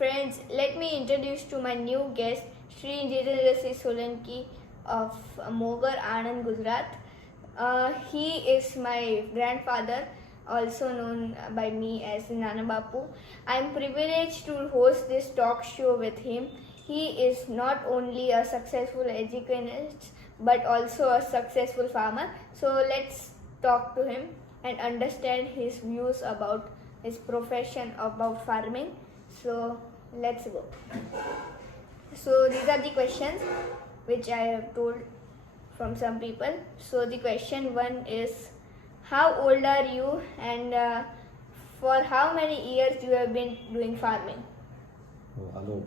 Friends, let me introduce to my new guest, Sri Jitendra Singh Solanki of Mogar, Anand, Gujarat. He is my grandfather, also known by me as Nana Bapu. I am privileged to host this talk show with him. He is not only a successful educationist but also a successful farmer. So let's talk to him and understand his views about his profession about farming. So let's go. So these are the questions which I have told from some people. So the question one is, how old are you and for how many years you have been doing farming? Oh,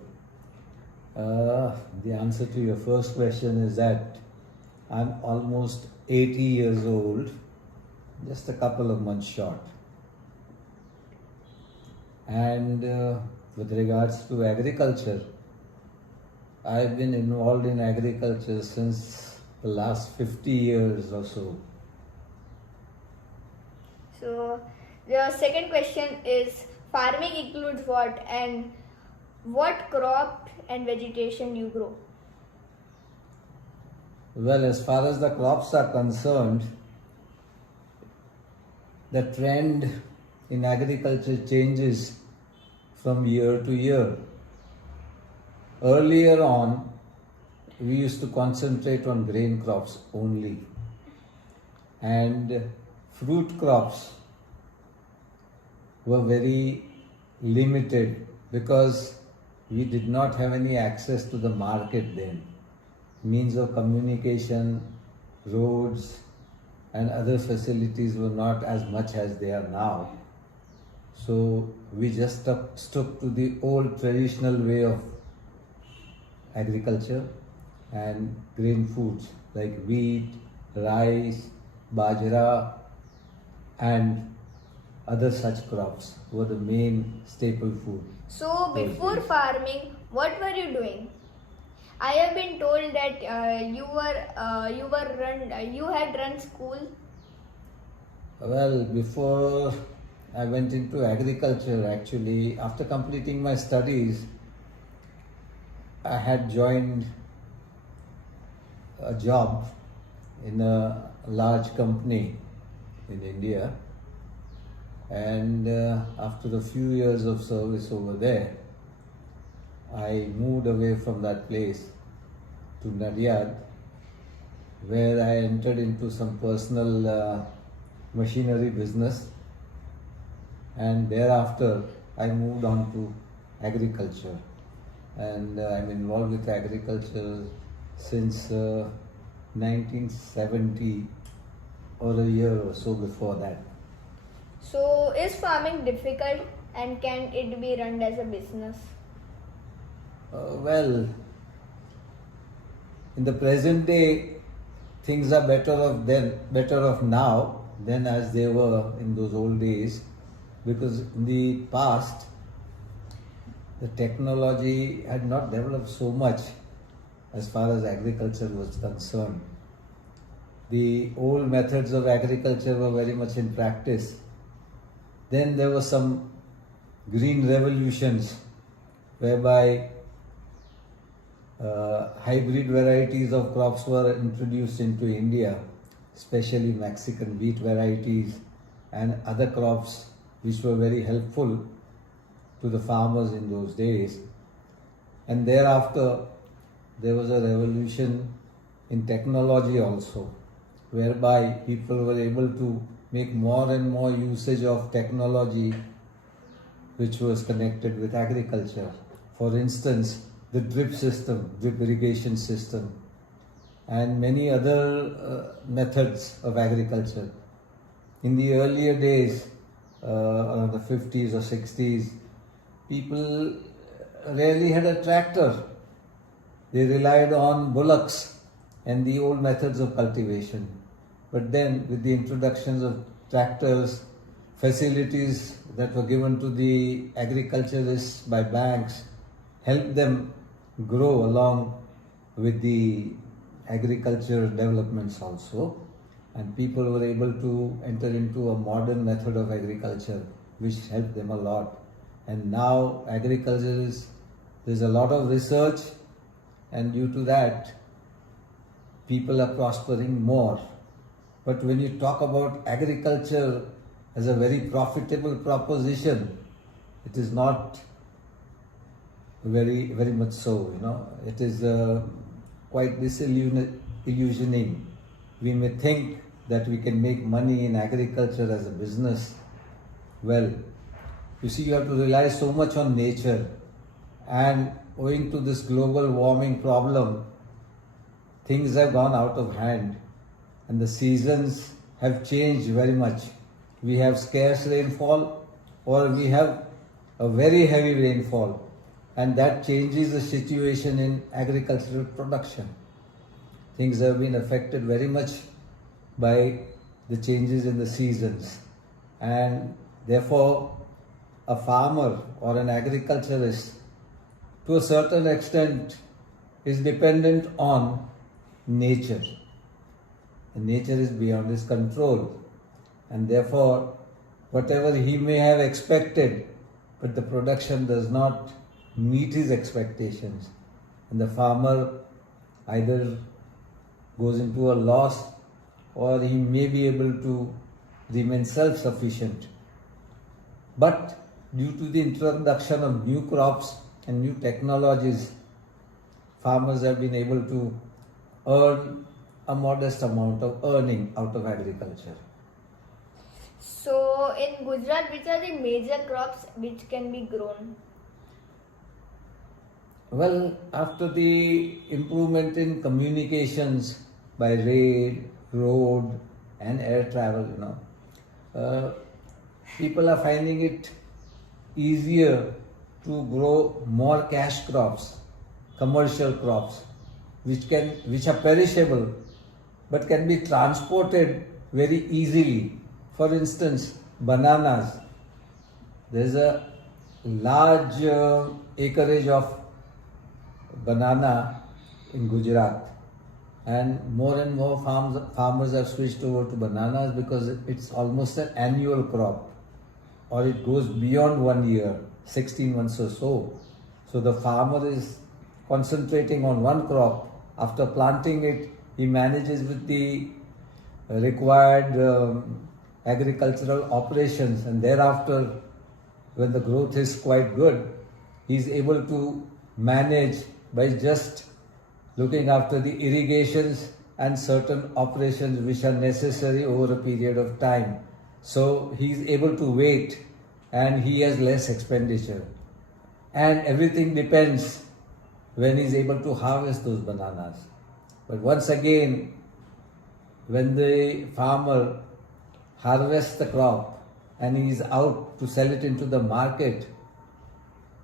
hello. The answer to your first question is that I'm almost 80 years old, just a couple of months short. And with regards to agriculture, I've been involved in agriculture since the last 50 years or so. So the second question is, farming includes what and what crop and vegetation you grow? Well, as far as the crops are concerned, the trend in agriculture changes from year to year. Earlier on, we used to concentrate on grain crops only, and fruit crops were very limited because we did not have any access to the market then. Means of communication, roads, and other facilities were not as much as they are now. So we just stuck to the old traditional way of agriculture, and grain foods like wheat, rice, bajra, and other such crops were the main staple food. So before farming, what were you doing? I have been told that you had run school. Well, before I went into agriculture, actually, after completing my studies, I had joined a job in a large company in India, and after a few years of service over there, I moved away from that place to Nadiad, where I entered into some personal machinery business, and thereafter I moved on to agriculture, and I'm involved with agriculture since 1970 or a year or so before that. So is farming difficult and can it be run as a business? Well, in the present day, things are better off now than as they were in those old days, because in the past the technology had not developed so much as far as agriculture was concerned. The old methods of agriculture were very much in practice. Then there were some green revolutions whereby hybrid varieties of crops were introduced into India, especially Mexican wheat varieties and other crops which were very helpful to the farmers in those days. And thereafter, there was a revolution in technology also, whereby people were able to make more and more usage of technology which was connected with agriculture. For instance, the drip irrigation system, and many other methods of agriculture. In the earlier days, around the 50s or 60s, people rarely had a tractor. They relied on bullocks and the old methods of cultivation. But then, with the introductions of tractors, facilities that were given to the agriculturists by banks helped them grow along with the agriculture developments also, and people were able to enter into a modern method of agriculture which helped them a lot. And now there's a lot of research, and due to that, people are prospering more. But when you talk about agriculture as a very profitable proposition, it is not very much so. It is quite disillusioning. We may think that we can make money in agriculture as a business. Well, you see, you have to rely so much on nature, and owing to this global warming problem, things have gone out of hand and the seasons have changed very much. We have scarce rainfall or we have a very heavy rainfall, and that changes the situation in agricultural production. Things have been affected very much by the changes in the seasons, and therefore a farmer or an agriculturist to a certain extent is dependent on nature. And nature is beyond his control, and therefore whatever he may have expected, but the production does not meet his expectations, and the farmer either goes into a loss or he may be able to remain self-sufficient. But due to the introduction of new crops and new technologies, farmers have been able to earn a modest amount of earning out of agriculture. So in Gujarat, which are the major crops which can be grown? Well, after the improvement in communications by rail, road and air travel, people are finding it easier to grow more cash crops, commercial crops, which are perishable but can be transported very easily. For instance, bananas. There's a large acreage of banana in Gujarat, and more farmers have switched over to bananas because it's almost an annual crop, or it goes beyond 1 year, 16 months or so. So the farmer is concentrating on one crop. After planting it, he manages with the required agricultural operations, and thereafter, when the growth is quite good, he is able to manage by just looking after the irrigations and certain operations which are necessary over a period of time. So he is able to wait and he has less expenditure. And everything depends when he is able to harvest those bananas. But once again, when the farmer harvests the crop and he is out to sell it into the market,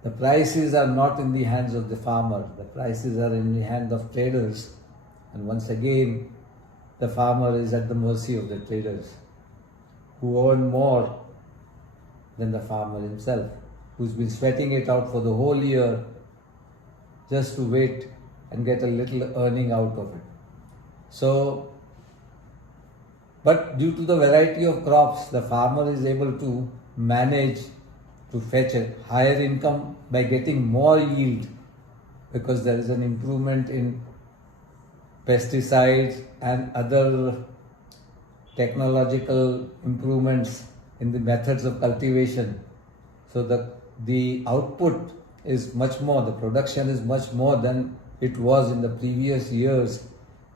the prices are not in the hands of the farmer, the prices are in the hands of traders. And once again, the farmer is at the mercy of the traders, who earn more than the farmer himself, who's been sweating it out for the whole year just to wait and get a little earning out of it. So, but due to the variety of crops, the farmer is able to manage to fetch a higher income by getting more yield, because there is an improvement in pesticides and other technological improvements in the methods of cultivation. So the output is much more, the production is much more than it was in the previous years.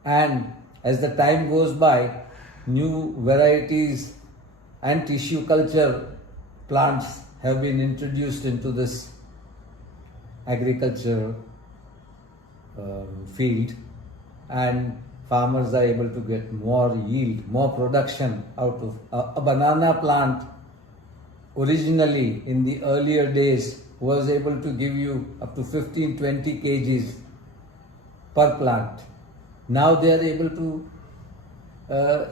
And as the time goes by, new varieties and tissue culture plants have been introduced into this agriculture field, and farmers are able to get more yield, more production out of a banana plant. Originally, in the earlier days, was able to give you up to 15-20 kgs per plant. Now they are able to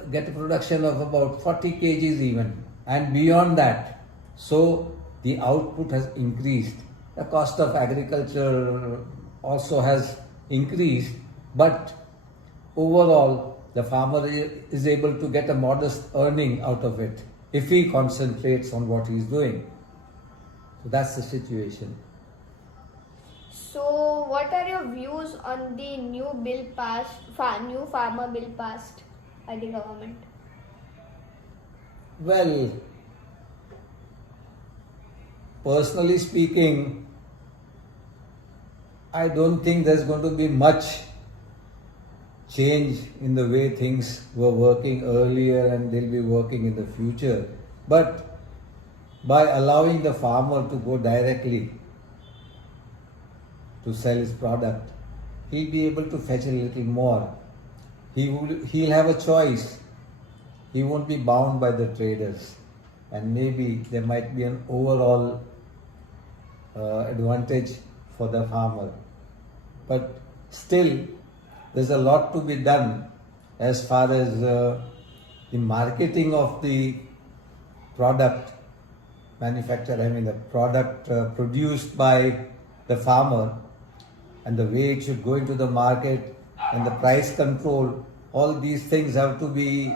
get a production of about 40 kgs even, and beyond that. So the output has increased. The cost of agriculture also has increased, but overall the farmer is able to get a modest earning out of it if he concentrates on what he is doing. So that's the situation. So, what are your views on the new bill passed, new farmer bill passed by the government? Well, personally speaking, I don't think there's going to be much change in the way things were working earlier and they'll be working in the future. But by allowing the farmer to go directly to sell his product, he'll be able to fetch a little more. He'll have a choice. He won't be bound by the traders, and maybe there might be an overall advantage for the farmer. But still, there's a lot to be done as far as the marketing of the product manufactured, the product produced by the farmer, and the way it should go into the market and the price control. All these things have to be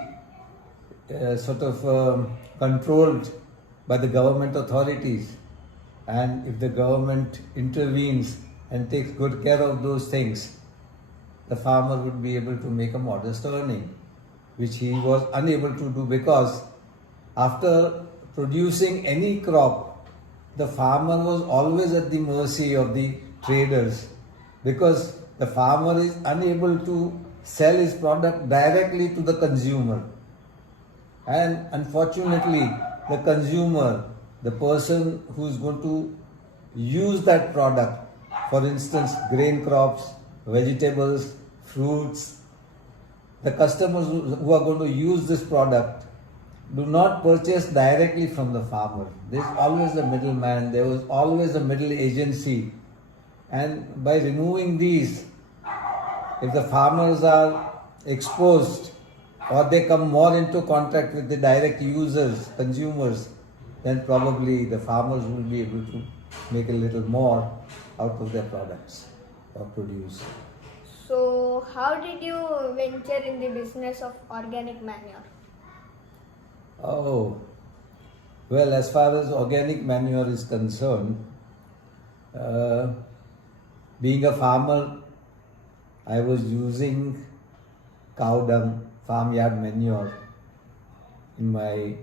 controlled by the government authorities. And if the government intervenes and takes good care of those things, the farmer would be able to make a modest earning, which he was unable to do, because after producing any crop, the farmer was always at the mercy of the traders, because the farmer is unable to sell his product directly to the consumer. And unfortunately, the consumer, the person who is going to use that product, for instance, grain crops, vegetables, fruits, the customers who are going to use this product do not purchase directly from the farmer. There is always a middleman, there was always a middle agency. And by removing these, if the farmers are exposed or they come more into contact with the direct users, consumers, then probably the farmers will be able to make a little more out of their products or produce. So, how did you venture in the business of organic manure? Oh, well, as far as organic manure is concerned, being a farmer, I was using cow dung, farmyard manure in my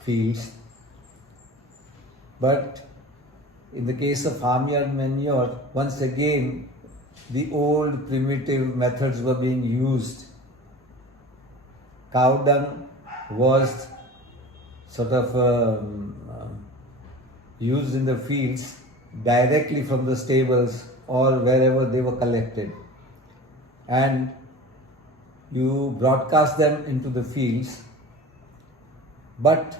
fields. But in the case of farmyard manure, once again, the old primitive methods were being used. Cow dung was used in the fields directly from the stables or wherever they were collected. And you broadcast them into the fields. But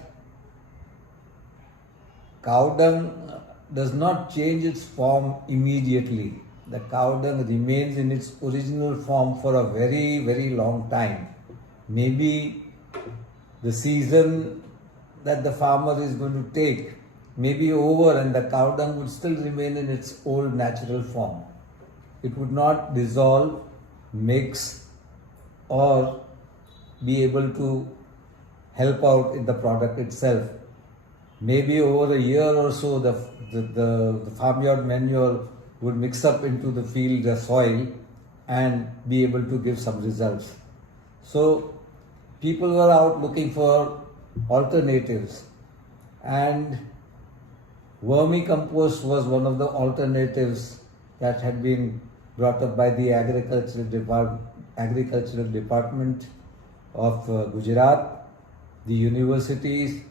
cow dung does not change its form immediately. The cow dung remains in its original form for a very, very long time. Maybe the season that the farmer is going to take may be over and the cow dung would still remain in its old natural form. It would not dissolve, mix, or be able to help out in the product itself. Maybe over a year or so, the farmyard manure would mix up into the field, the soil, and be able to give some results. So people were out looking for alternatives, and vermicompost was one of the alternatives that had been brought up by the agricultural department of Gujarat, the universities,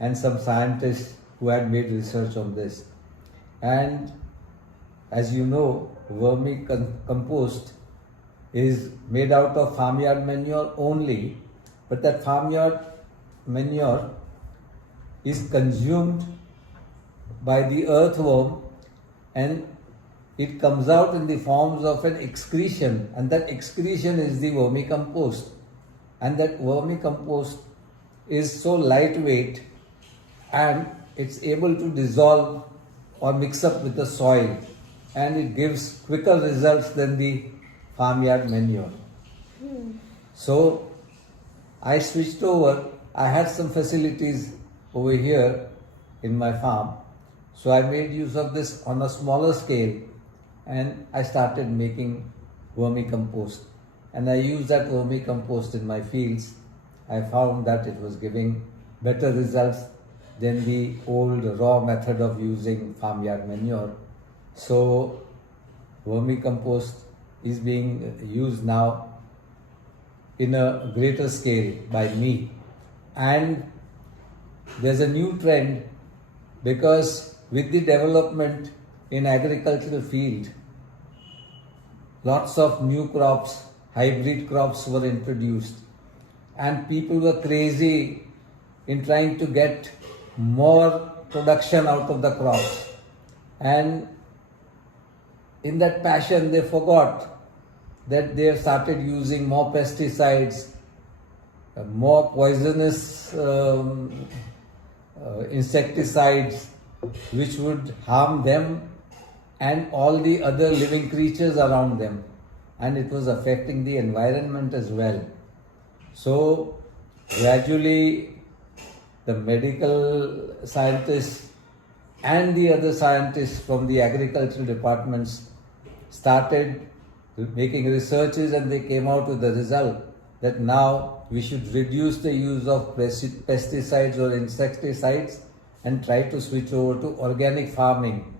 and some scientists who had made research on this. And as you know, vermicompost is made out of farmyard manure only, but that farmyard manure is consumed by the earthworm and it comes out in the forms of an excretion, and that excretion is the vermicompost. And that vermicompost is so lightweight and it's able to dissolve or mix up with the soil, and it gives quicker results than the farmyard manure. So I switched over. I had some facilities over here in my farm, So I made use of this on a smaller scale and I started making vermicompost. And I used that vermicompost in my fields. I found that it was giving better results than the old raw method of using farmyard manure. So vermicompost is being used now in a greater scale by me. And there's a new trend because with the development in agricultural field, lots of new crops, hybrid crops were introduced and people were crazy in trying to get more production out of the crops. And in that passion, they forgot that they have started using more pesticides, more poisonous insecticides, which would harm them and all the other living creatures around them. And it was affecting the environment as well. So gradually, the medical scientists and the other scientists from the agricultural departments started making researches, and they came out with the result that now we should reduce the use of pesticides or insecticides and try to switch over to organic farming,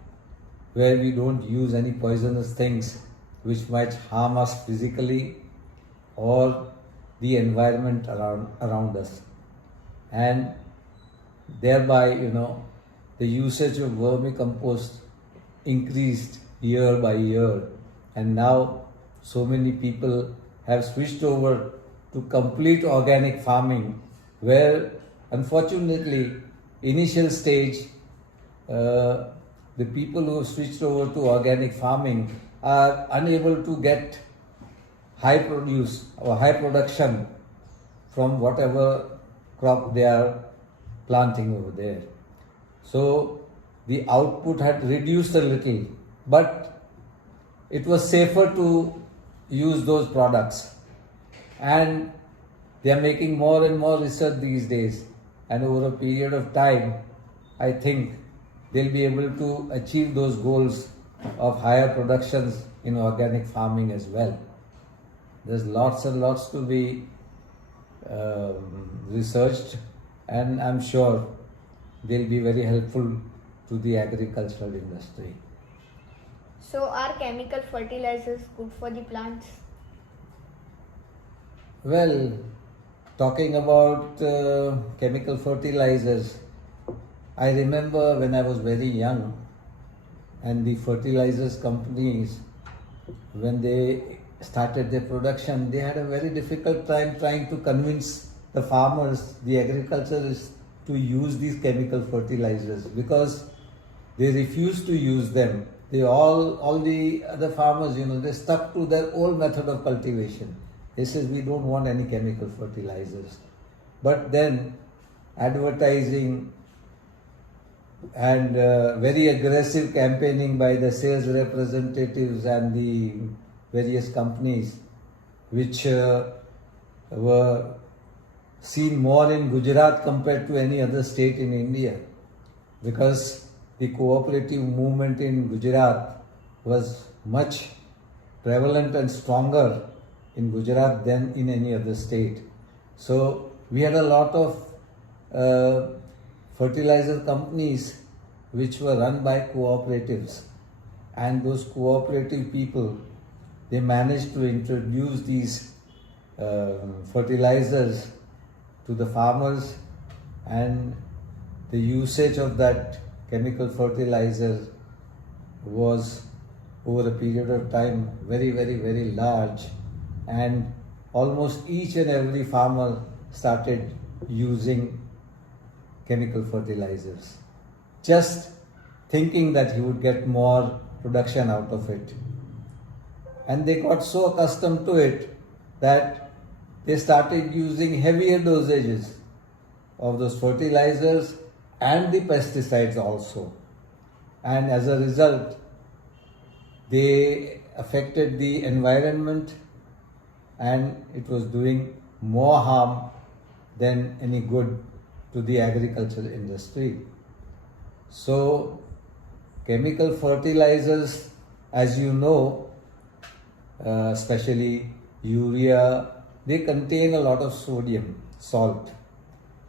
where we don't use any poisonous things which might harm us physically or the environment around us. And thereby, the usage of vermicompost increased year by year, and now so many people have switched over to complete organic farming, where unfortunately initial stage the people who have switched over to organic farming are unable to get high produce or high production from whatever crop they are planting over there. So the output had reduced a little, but it was safer to use those products. And they are making more and more research these days. And over a period of time, I think they'll be able to achieve those goals of higher productions in organic farming as well. There's lots and lots to be researched, and I'm sure they'll be very helpful to the agricultural industry. So are chemical fertilizers good for the plants? Well, talking about chemical fertilizers, I remember when I was very young, and the fertilizers companies, when they started their production, they had a very difficult time trying to convince the farmers, the agriculturists, to use these chemical fertilizers, because they refused to use them. They all the other farmers, they stuck to their old method of cultivation. They said, we don't want any chemical fertilizers. But then advertising and very aggressive campaigning by the sales representatives and the various companies, which were seen more in Gujarat compared to any other state in India, because the cooperative movement in Gujarat was much prevalent and stronger in Gujarat than in any other state. So we had a lot of fertilizer companies which were run by cooperatives, and those cooperative people, they managed to introduce these fertilizers to the farmers, and the usage of that chemical fertilizer was over a period of time very, very, very large, and almost each and every farmer started using chemical fertilizers, just thinking that he would get more production out of it. And they got so accustomed to it that they started using heavier dosages of those fertilizers and the pesticides also. And as a result, they affected the environment, and it was doing more harm than any good to the agricultural industry. So Chemical fertilizers, as you know, especially urea, they contain a lot of sodium, salt,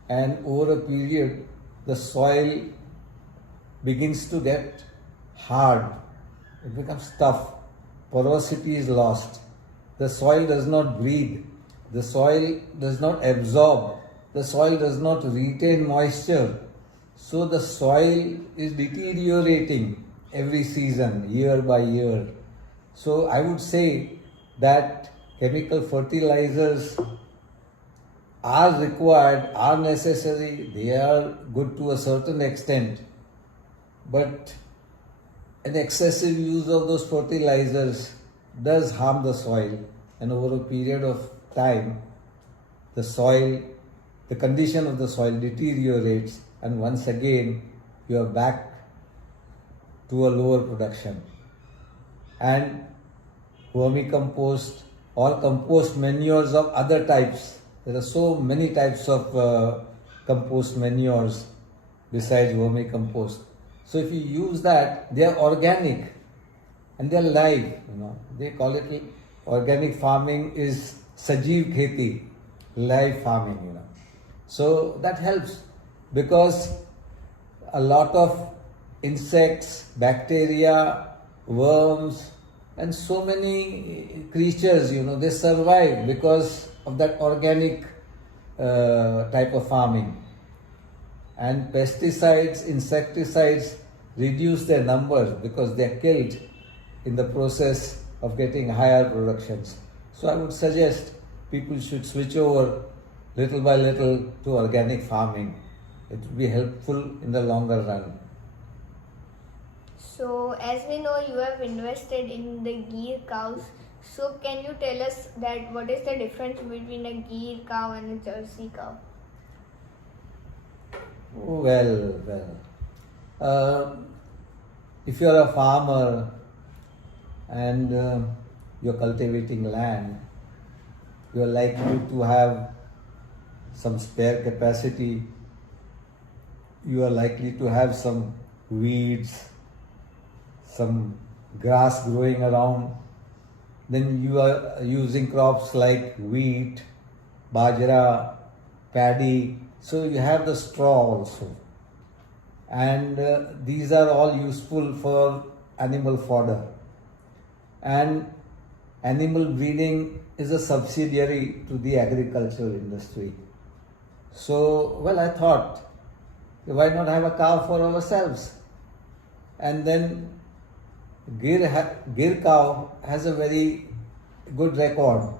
and over a period, the soil begins to get hard, it becomes tough, porosity is lost, the soil does not breathe, the soil does not absorb, the soil does not retain moisture, so the soil is deteriorating every season, year by year. So I would say that chemical fertilizers are required, are necessary, they are good to a certain extent, but an excessive use of those fertilizers does harm the soil, and over a period of time, the soil, the condition of the soil deteriorates, and once again, you are back to a lower production. And vermicompost or compost manures of other types. There are so many types of compost manures besides vermicompost. So if you use that, they are organic and they are live. They call it organic farming is Sajeev Kheti, live farming. So that helps because a lot of insects, bacteria, worms, and so many creatures, they survive because of that organic type of farming. And pesticides, insecticides reduce their numbers because they are killed in the process of getting higher productions. So I would suggest people should switch over little by little to organic farming. It will be helpful in the longer run. So, as we know, you have invested in the Gir cows. So, can you tell us that what is the difference between a Gir cow and a Jersey cow? Well. If you are a farmer and you are cultivating land, you are likely to have some spare capacity. You are likely to have some weeds, some grass growing around. Then you are using crops like wheat, bajra, paddy. So you have the straw also. And these are all useful for animal fodder. And animal breeding is a subsidiary to the agricultural industry. So, I thought, why not have a cow for ourselves? And then Gir cow has a very good record.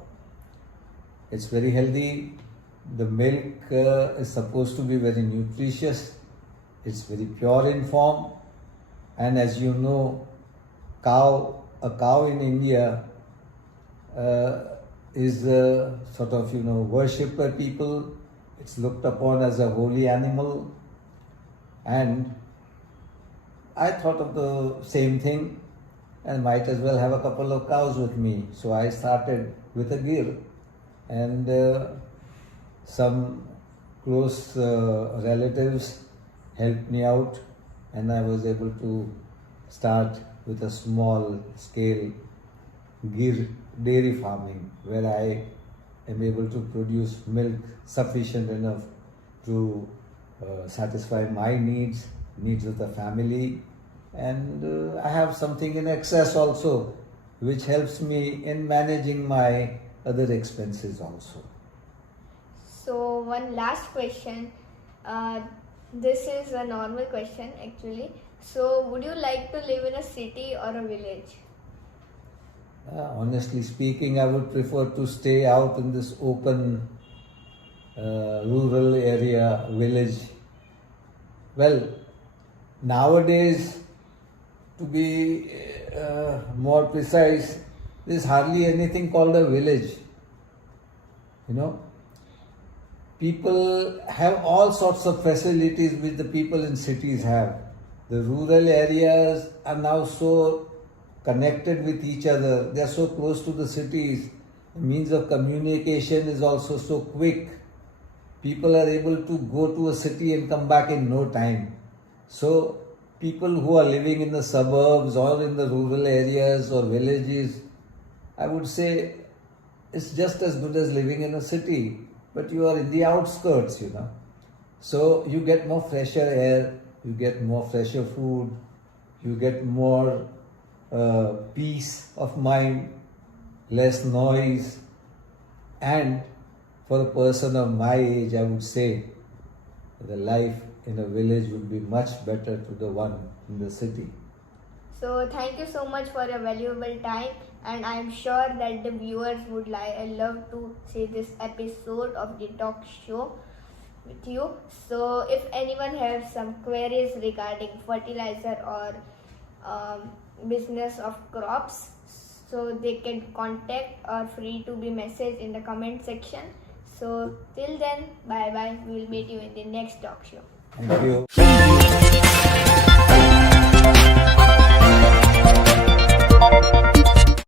It's very healthy. The milk is supposed to be very nutritious. It's very pure in form. And as you know, a cow in India is sort of, worshipped by people. It's looked upon as a holy animal. And I thought of the same thing and might as well have a couple of cows with me. So I started with a Gir, and some close relatives helped me out, and I was able to start with a small scale Gir dairy farming where I am able to produce milk sufficient enough to satisfy my needs of the family, and I have something in excess also which helps me in managing my other expenses also. So, one last question. This is a normal question actually. So, would you like to live in a city or a village? Honestly speaking, I would prefer to stay out in this open rural area, village. Well, nowadays, to be more precise, there is hardly anything called a village. People have all sorts of facilities which the people in cities have. The rural areas are now so connected with each other. They are so close to the cities. The means of communication is also so quick. People are able to go to a city and come back in no time. So people who are living in the suburbs or in the rural areas or villages, I would say it's just as good as living in a city, but you are in the outskirts, you know. So you get more fresher air, you get more fresher food, you get more peace of mind, less noise, and for a person of my age, I would say the life in a village would be much better to the one in the city. So thank you so much for your valuable time, and I'm sure that the viewers would like. I love to see this episode of the talk show with you. So if anyone has some queries regarding fertilizer or business of crops, so they can contact or free to be messaged in the comment section. So till then, bye bye. We'll meet you in the next talk show. Thank you.